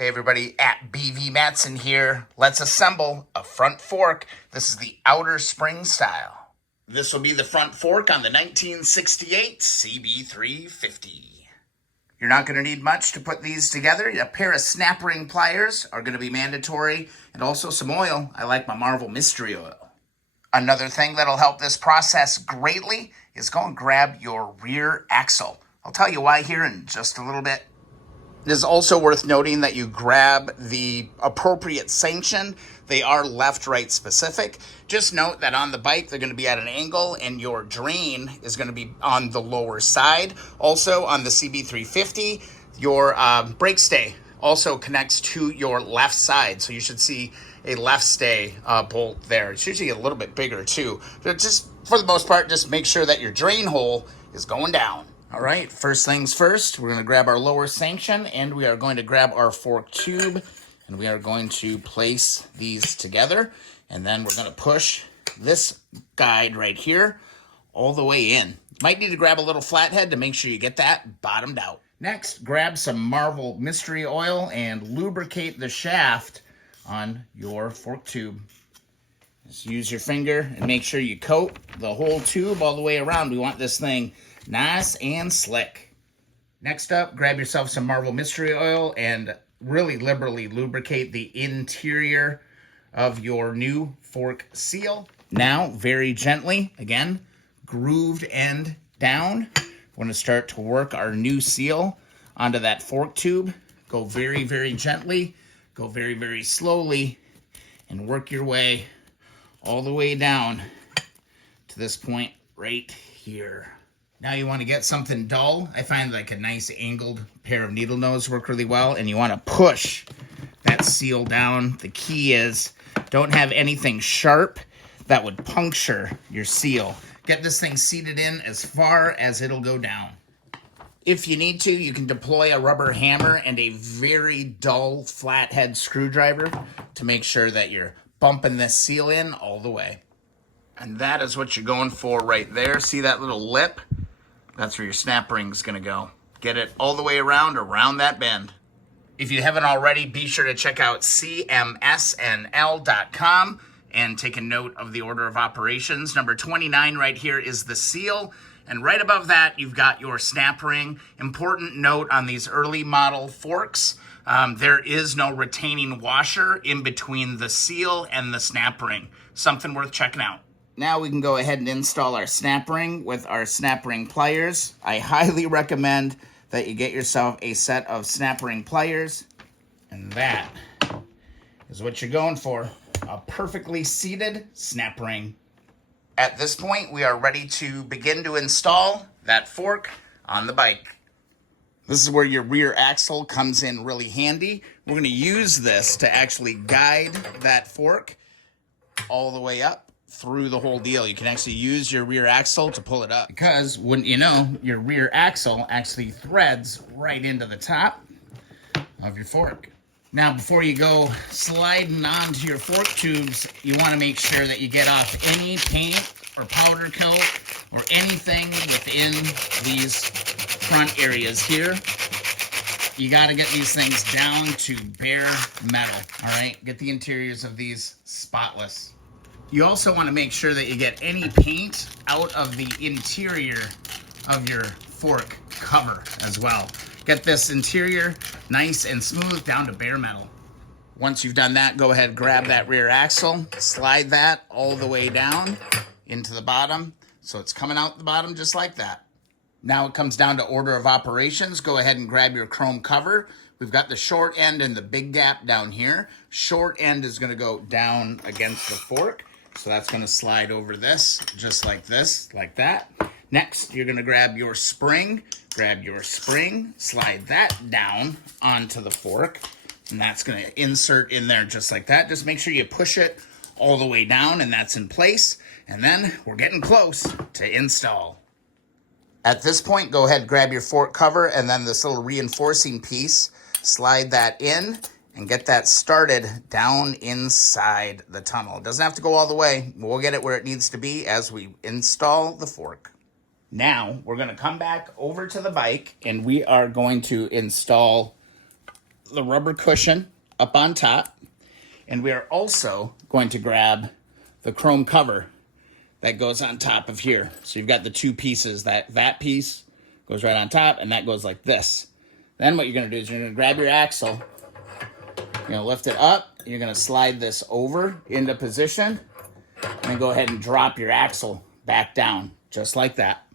Hey everybody, at BV Matson here. Let's assemble a front fork. This is the outer spring style. This will be the front fork on the 1968 CB350. You're not going to need much to put these together. A pair of snap ring pliers are going to be mandatory, and also some oil. I like my Marvel Mystery Oil. Another thing that'll help this process greatly is go and grab your rear axle. I'll tell you why here in just a little bit. It is also worth noting that you grab the appropriate sanction. They are left-right specific. Just note that on the bike, they're going to be at an angle, and your drain is going to be on the lower side. Also, on the CB350, your brake stay also connects to your left side. So you should see a left stay bolt there. It's usually a little bit bigger, too. But just, for the most part, just make sure that your drain hole is going down. All right, first things first, we're going to grab our lower sanction, and we are going to grab our fork tube, and we are going to place these together, and then we're going to push this guide right here all the way in. Might need to grab a little flathead to make sure you get that bottomed out. Next, grab some Marvel Mystery Oil and lubricate the shaft on your fork tube. Just use your finger and make sure you coat the whole tube all the way around. We want this thing nice and slick. Next up, grab yourself some Marvel Mystery Oil and really liberally lubricate the interior of your new fork seal. Now, very gently, again, grooved end down. We're going to start to work our new seal onto that fork tube. Go very, very gently, go very, very slowly, and work your way all the way down to this point right here. Now you want to get something dull. I find like a nice angled pair of needle nose work really well, and you want to push that seal down. The key is don't have anything sharp that would puncture your seal. Get this thing seated in as far as it'll go down. If you need to, you can deploy a rubber hammer and a very dull flathead screwdriver to make sure that you're bumping this seal in all the way. And that is what you're going for right there. See that little lip? That's where your snap ring's gonna go. Get it all the way around that bend. If you haven't already, be sure to check out cmsnl.com and take a note of the order of operations. Number 29 right here is the seal. And right above that, you've got your snap ring. Important note on these early model forks, there is no retaining washer in between the seal and the snap ring. Something worth checking out. Now we can go ahead and install our snap ring with our snap ring pliers. I highly recommend that you get yourself a set of snap ring pliers. And that is what you're going for, a perfectly seated snap ring. At this point, we are ready to begin to install that fork on the bike. This is where your rear axle comes in really handy. We're going to use this to actually guide that fork all the way up through the whole deal. You can actually use your rear axle to pull it up, because wouldn't you know, your rear axle actually threads right into the top of your fork. Now, before you go sliding onto your fork tubes, you want to make sure that you get off any paint or powder coat or anything within these front areas here. You got to get these things down to bare metal, all right? Get the interiors of these spotless. You also want to make sure that you get any paint out of the interior of your fork cover as well. Get this interior nice and smooth down to bare metal. Once you've done that, go ahead, grab that rear axle, slide that all the way down into the bottom. So it's coming out the bottom just like that. Now it comes down to order of operations. Go ahead and grab your chrome cover. We've got the short end and the big gap down here. Short end is going to go down against the fork. So that's going to slide over this, just like this, like that. Next, you're going to grab your spring, slide that down onto the fork, and that's going to insert in there just like that. Just make sure you push it all the way down, and that's in place. And then we're getting close to install. At this point, go ahead, grab your fork cover, and then this little reinforcing piece, slide that in, and get that started down inside the tunnel. It doesn't have to go all the way. We'll get it where it needs to be as we install the fork. Now, we're going to come back over to the bike, and we are going to install the rubber cushion up on top. And we are also going to grab the chrome cover that goes on top of here. So you've got the two pieces. That piece goes right on top, and that goes like this. Then what you're going to do is you're going to grab your axle. You're going to lift it up. You're going to slide this over into position. And then go ahead and drop your axle back down, just like that.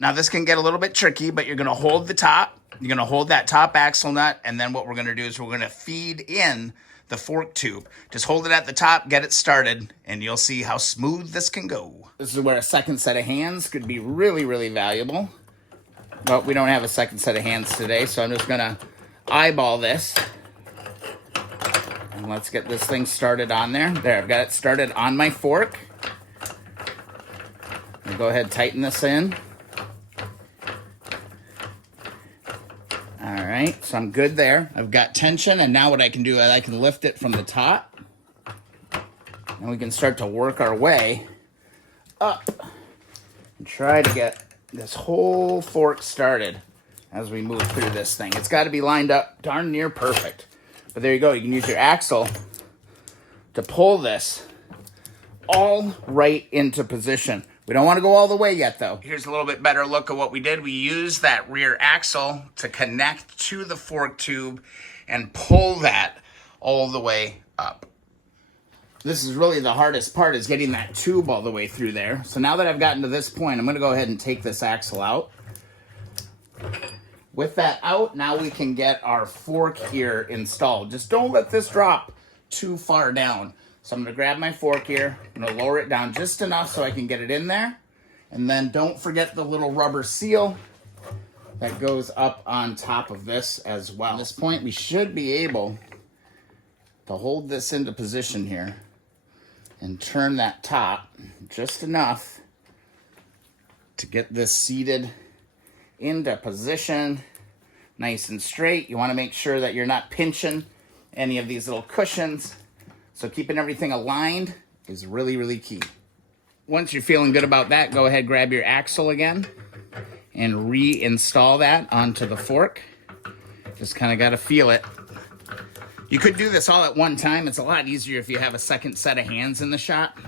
Now this can get a little bit tricky, but you're going to hold the top. You're going to hold that top axle nut, and then what we're going to do is we're going to feed in the fork tube. Just hold it at the top, get it started, and you'll see how smooth this can go. This is where a second set of hands could be really, really valuable. But we don't have a second set of hands today, so I'm just going to eyeball this. And let's get this thing started on there. There, I've got it started on my fork. I'll go ahead and tighten this in. All right, so I'm good there. I've got tension, and now what I can do is I can lift it from the top, and we can start to work our way up and try to get this whole fork started as we move through this thing. It's got to be lined up darn near perfect. But there you go. You can use your axle to pull this all right into position. We don't want to go all the way yet, though. Here's a little bit better look at what we did. We used that rear axle to connect to the fork tube and pull that all the way up. This is really the hardest part, is getting that tube all the way through there. So now that I've gotten to this point, I'm going to go ahead and take this axle out. With that out, now we can get our fork here installed. Just don't let this drop too far down. So I'm going to grab my fork here. I'm going to lower it down just enough so I can get it in there. And then don't forget the little rubber seal that goes up on top of this as well. At this point, we should be able to hold this into position here and turn that top just enough to get this seated into position nice and straight. You want to make sure that you're not pinching any of these little cushions. So keeping everything aligned is really, really key. Once you're feeling good about that, go ahead, grab your axle again and reinstall that onto the fork. Just kind of got to feel it. You could do this all at one time. It's a lot easier if you have a second set of hands in the shop.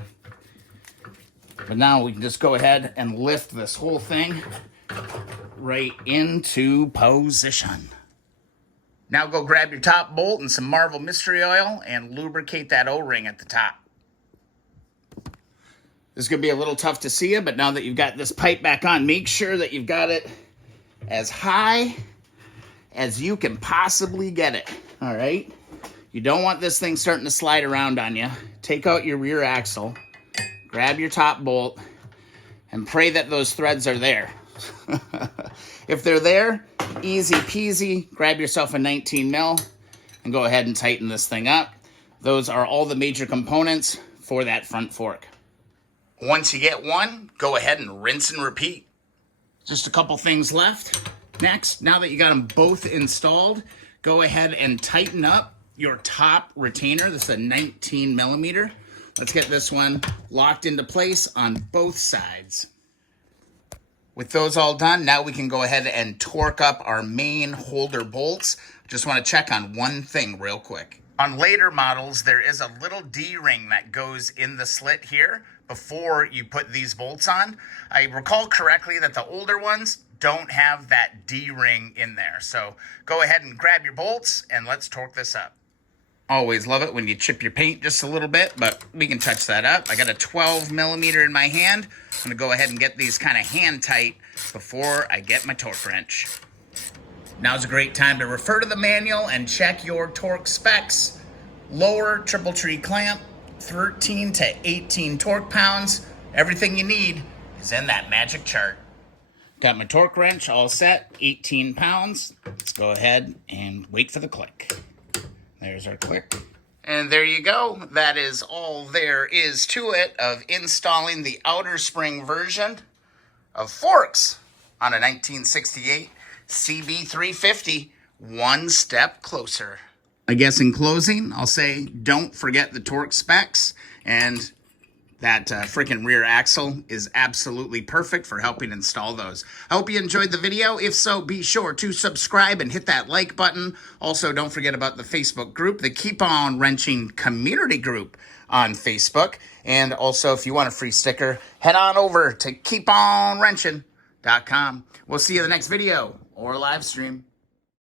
But now we can just go ahead and lift this whole thing right into position. Now go grab your top bolt and some Marvel Mystery Oil and lubricate that O-ring at the top. This is going to be a little tough to see you, but now that you've got this pipe back on, make sure that you've got it as high as you can possibly get it, all right? You don't want this thing starting to slide around on you. Take out your rear axle, grab your top bolt, and pray that those threads are there. If they're there, easy peasy, grab yourself a 19 mil and go ahead and tighten this thing up. Those are all the major components for that front fork. Once you get one, go ahead and rinse and repeat. Just a couple things left. Next, now that you got them both installed, go ahead and tighten up your top retainer. This is a 19 millimeter. Let's get this one locked into place on both sides. With those all done, now we can go ahead and torque up our main holder bolts. Just want to check on one thing real quick. On later models, there is a little D-ring that goes in the slit here before you put these bolts on. I recall correctly that the older ones don't have that D-ring in there. So go ahead and grab your bolts and let's torque this up. Always love it when you chip your paint just a little bit, but we can touch that up. I got a 12 millimeter in my hand. I'm gonna go ahead and get these kind of hand tight before I get my torque wrench. Now's a great time to refer to the manual and check your torque specs. Lower triple tree clamp, 13 to 18 torque pounds. Everything you need is in that magic chart. Got my torque wrench all set, 18 pounds. Let's go ahead and wait for the click. There's our click. And there you go. That is all there is to it of installing the outer spring version of forks on a 1968 CB350, one step closer. I guess in closing, I'll say don't forget the torque specs and That freaking rear axle is absolutely perfect for helping install those. I hope you enjoyed the video. If so, be sure to subscribe and hit that like button. Also, don't forget about the Facebook group, the Keep On Wrenching Community Group on Facebook. And also, if you want a free sticker, head on over to keeponwrenching.com. We'll see you in the next video or live stream.